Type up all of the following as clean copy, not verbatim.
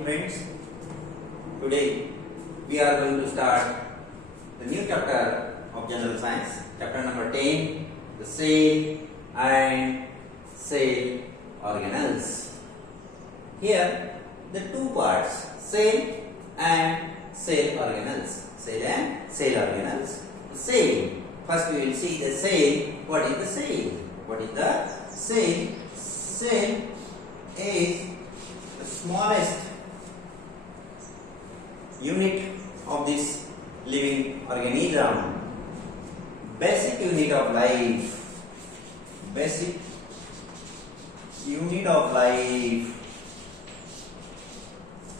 morning, friends. Today we are going to start the new chapter of General Science, chapter number 10, the cell and cell organelles. Here the two parts, cell and cell organelles. Cell and cell organelles. The cell. First we will see the cell. What is the cell? What is the cell? Cell is the smallest unit of this living organism, basic unit of life, basic unit of life,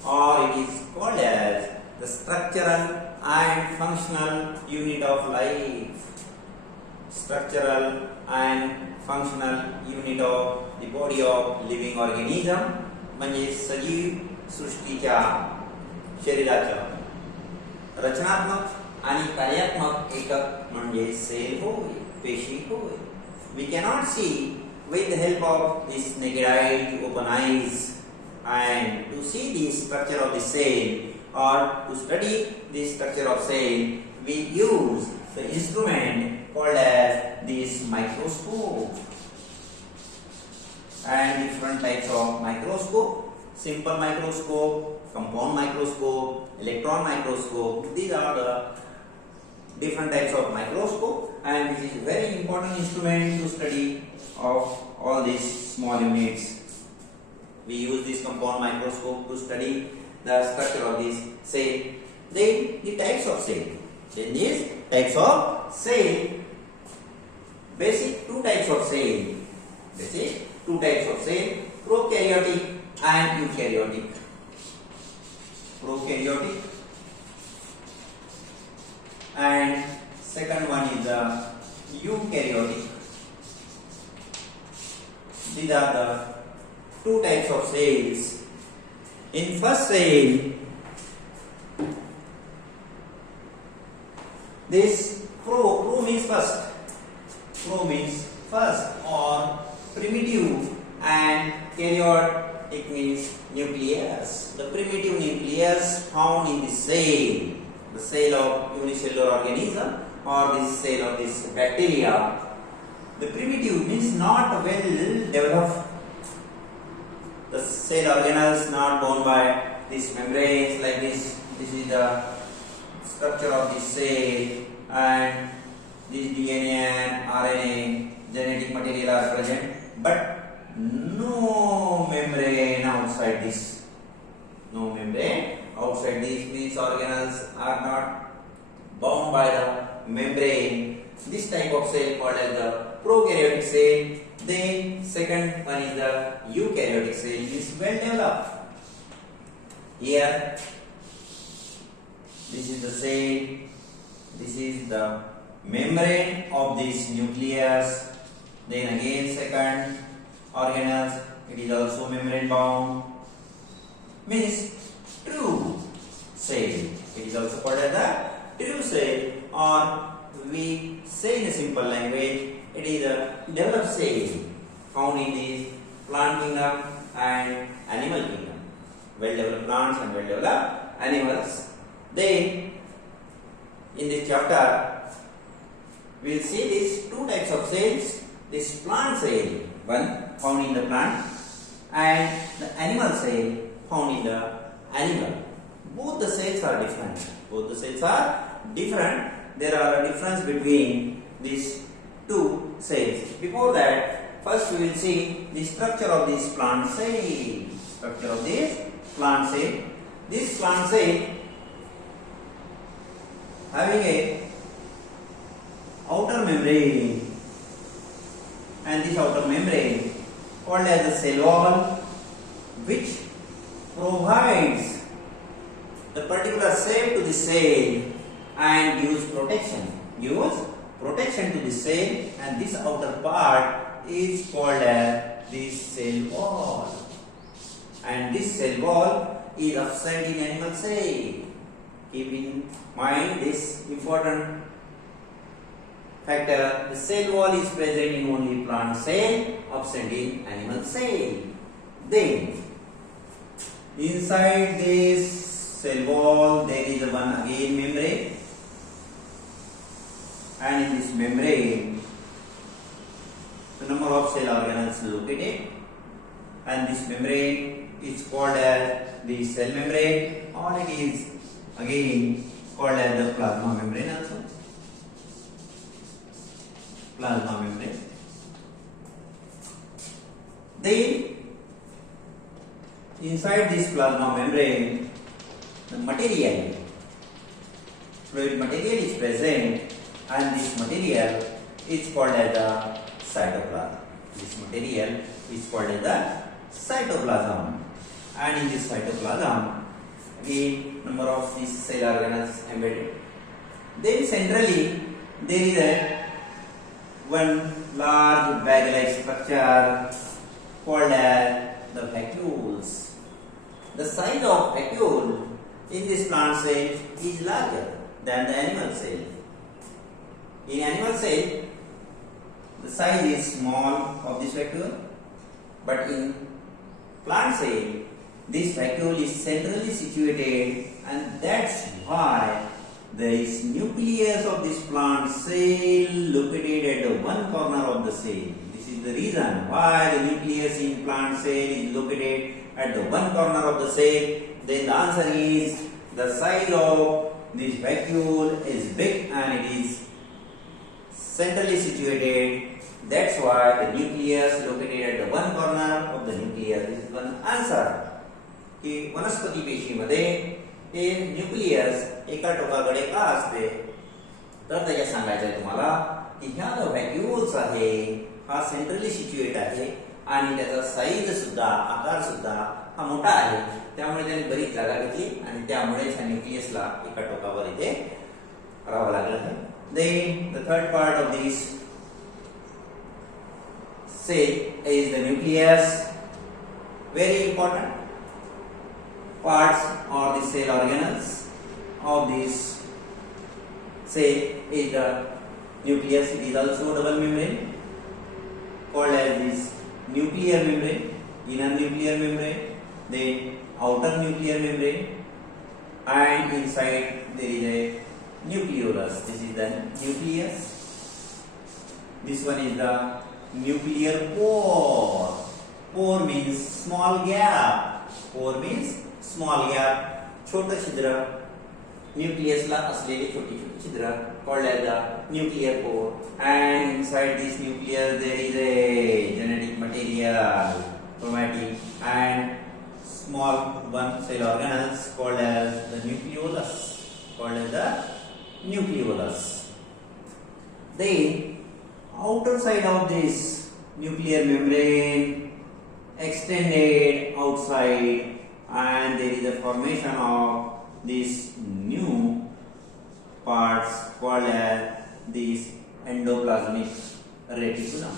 or it is called as the structural and functional unit of life, structural and functional unit of the body of living organism. म्हणजे सजीव सृष्टीच्या शरीराचं रचनात्मक आणि कार्यात्मक एकक म्हणजे cell होय, पेशी होय. We cannot see with the help of this naked eye, open eyes, and to see the structure of the cell or to study the structure of cell, we use the instrument called as this microscope. And different types of microscope, simple microscope, compound microscope, electron microscope. These are the different types of microscope, and this is a very important instrument to study of all these small units. We use this compound microscope to study the structure of this cell. Then the types of cell. Then these types of cell. Basic two types of cell. Basic two types of cell, prokaryotic and eukaryotic. Prokaryotic and second one is the eukaryotic. These are the two types of cells. In first cell, this pro means first. Pro means first or primitive, and karyotic means nucleus. The primitive nucleus found in the cell of unicellular organism or the cell of this bacteria. The primitive means not well developed. The cell organelles not bound by these membranes like this. This is the structure of the cell, and this DNA and RNA genetic material are present, but no membrane outside this. No membrane outside this means organelles are not bound by the membrane. This type of cell called as the prokaryotic cell. Then second one is the eukaryotic cell. Is well developed. Here, this is the cell. This is the membrane of this nucleus. Then again second organelles, it is also membrane bound, means true cell. It is also called as the true cell, or we say in a simple language, it is a developed cell found in the plant kingdom and animal kingdom. Well developed plants and well developed animals. Then in this chapter we will see these two types of cells. This plant cell, one found in the plant, and the animal cell found in the animal. Both the cells are different. Both the cells are different. There are a difference between these two cells. Before that, first we will see the structure of this plant cell. Structure of this plant cell. This plant cell having a outer membrane, and this outer membrane called as the cell wall, which provides the particular shape to the cell and gives protection. Gives protection to the cell, and this outer part is called as the cell wall. And this cell wall is absent in animal cell. Keep in mind this important factor. The cell wall is present in only plant cell, absent in animal cell. Then Inside this cell wall there is one again membrane, and in this membrane the number of cell organelles located, and this membrane is called as the cell membrane, or it is again called as the plasma membrane also. Plasma membrane. Then inside this plasma membrane the material, fluid material is present, and this material is called as the cytoplasm. This material is called as the cytoplasm, and in this cytoplasm the number of these cell organelles embedded. Then centrally there is a one large bag-like structure called as the vacuoles. The size of vacuole in this plant cell is larger than the animal cell. In animal cell, the size is small of this vacuole, but in plant cell, this vacuole is centrally situated, and that's why there is nucleus of this plant cell located at the one corner of the cell. This is the reason why the nucleus in plant cell is located at the one corner of the cell. Then the answer is the size of this vacuole is big and it is centrally situated. That's why the nucleus located at the one corner of the nucleus. This is one answer. की वनस्पती पेशीमध्ये हे nucleus एका टोकाकडे का असते, तर त्याच्यात सांगायचं आहे तुम्हाला की ह्या जो व्हॅक्यूल्स आहे हा सेंट्रली सिच्युएट आहे आणि त्याचा साईज सुद्धा आकार सुद्धा हा मोठा आहे, त्यामुळे त्याने बरीच जागा घेतली आणि त्यामुळे ह्या न्यूक्लियसला एका टोकावर इथे करावं लागलं आहे. Then the third part of this cell is the nucleus. Very important parts or the cell organelles of this cell is the nucleus. It is also double membrane called as this nuclear membrane, inner nuclear membrane, then outer nuclear membrane, and inside there is a nucleolus. This is the nucleus. This one is the nuclear pore. Pore means small gap. Pore means small gap. छोटं छिद्र, न्यूक्लियसला असलेले छोटी छोटी छिद्र called as the nuclear pore. And inside this nucleus there is a genetic material, chromatin, and small one cell organelles called as the nucleolus. Called as the nucleolus. Then outer side of this nuclear membrane extended outside, and there is a formation of these new parts called as this endoplasmic reticulum.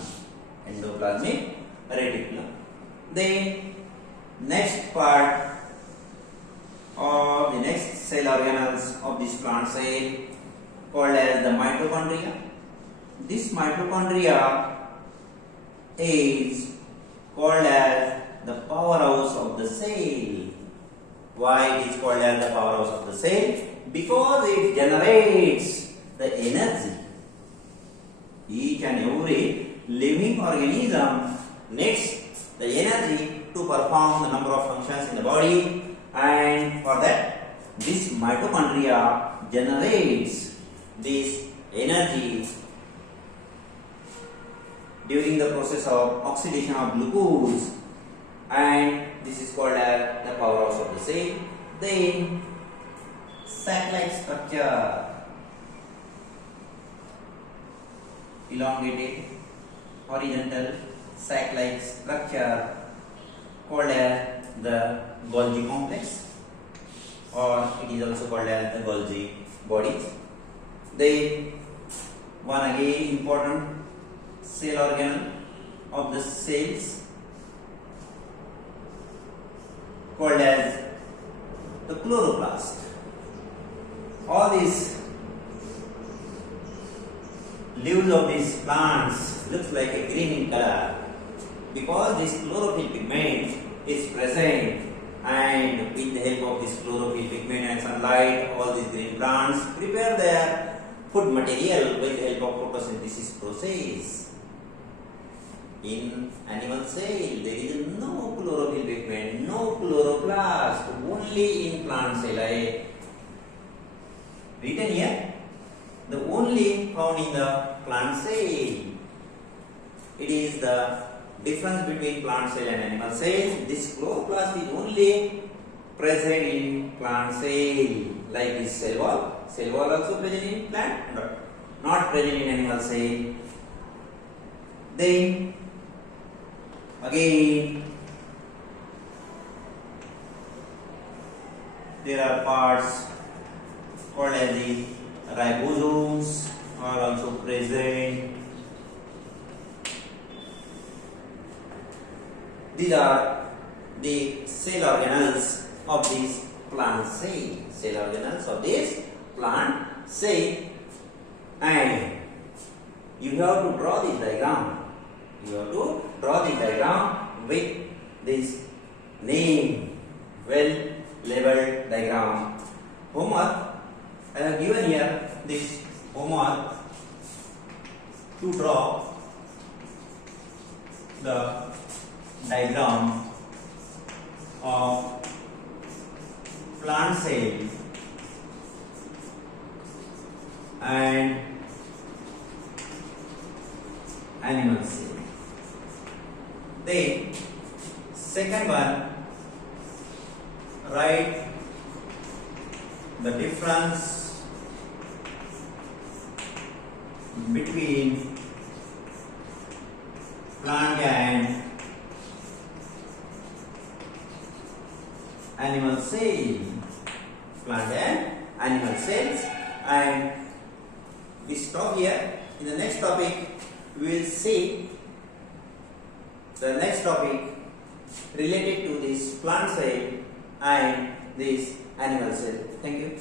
Endoplasmic reticulum. Then next part of the next cell organelles of this plant cell called as the mitochondria. This mitochondria is called as the powerhouse of the cell. Why it is called as the powerhouse of the cell? Because it generates the energy. Each and every living organism needs the energy to perform the number of functions in the body, and for that this mitochondria generates this energy during the process of oxidation of glucose, and this is called as the powerhouse of the cell. Then sac-like structure, elongated horizontal sac-like structure called as the Golgi complex, or it is also called as the Golgi bodies. Then one again important cell organelle of the cells called as the chloroplast. All these leaves of these plants looks like a green in color because this chlorophyll pigment is present and with the help of this chlorophyll pigment and sunlight, all these green plants prepare their food material with the help of photosynthesis process. In animal cell, there is no chlorophyll pigment, no chloroplast, only in plant cell. I written here, the only found in the plant cell. It is the difference between plant cell and animal cell. This chloroplast is only present in plant cell, like this cell wall. Cell wall also present in plant, but not present in animal cell. Then again, there are parts called as the ribosomes are also present. These are the cell organelles of this plant cell. Cell organelles of this plant cell, and you have to draw this diagram. You have to draw the diagram with this name, well labeled diagram. Homework, I have given here this homework to draw the diagram of plant cell and animal cell. Then second one, write the difference between plant and animal cell. Plant and animal cells, and we stop here. In the next topic, we will see the next topic related to this plant cell and this animal cell. Thank you.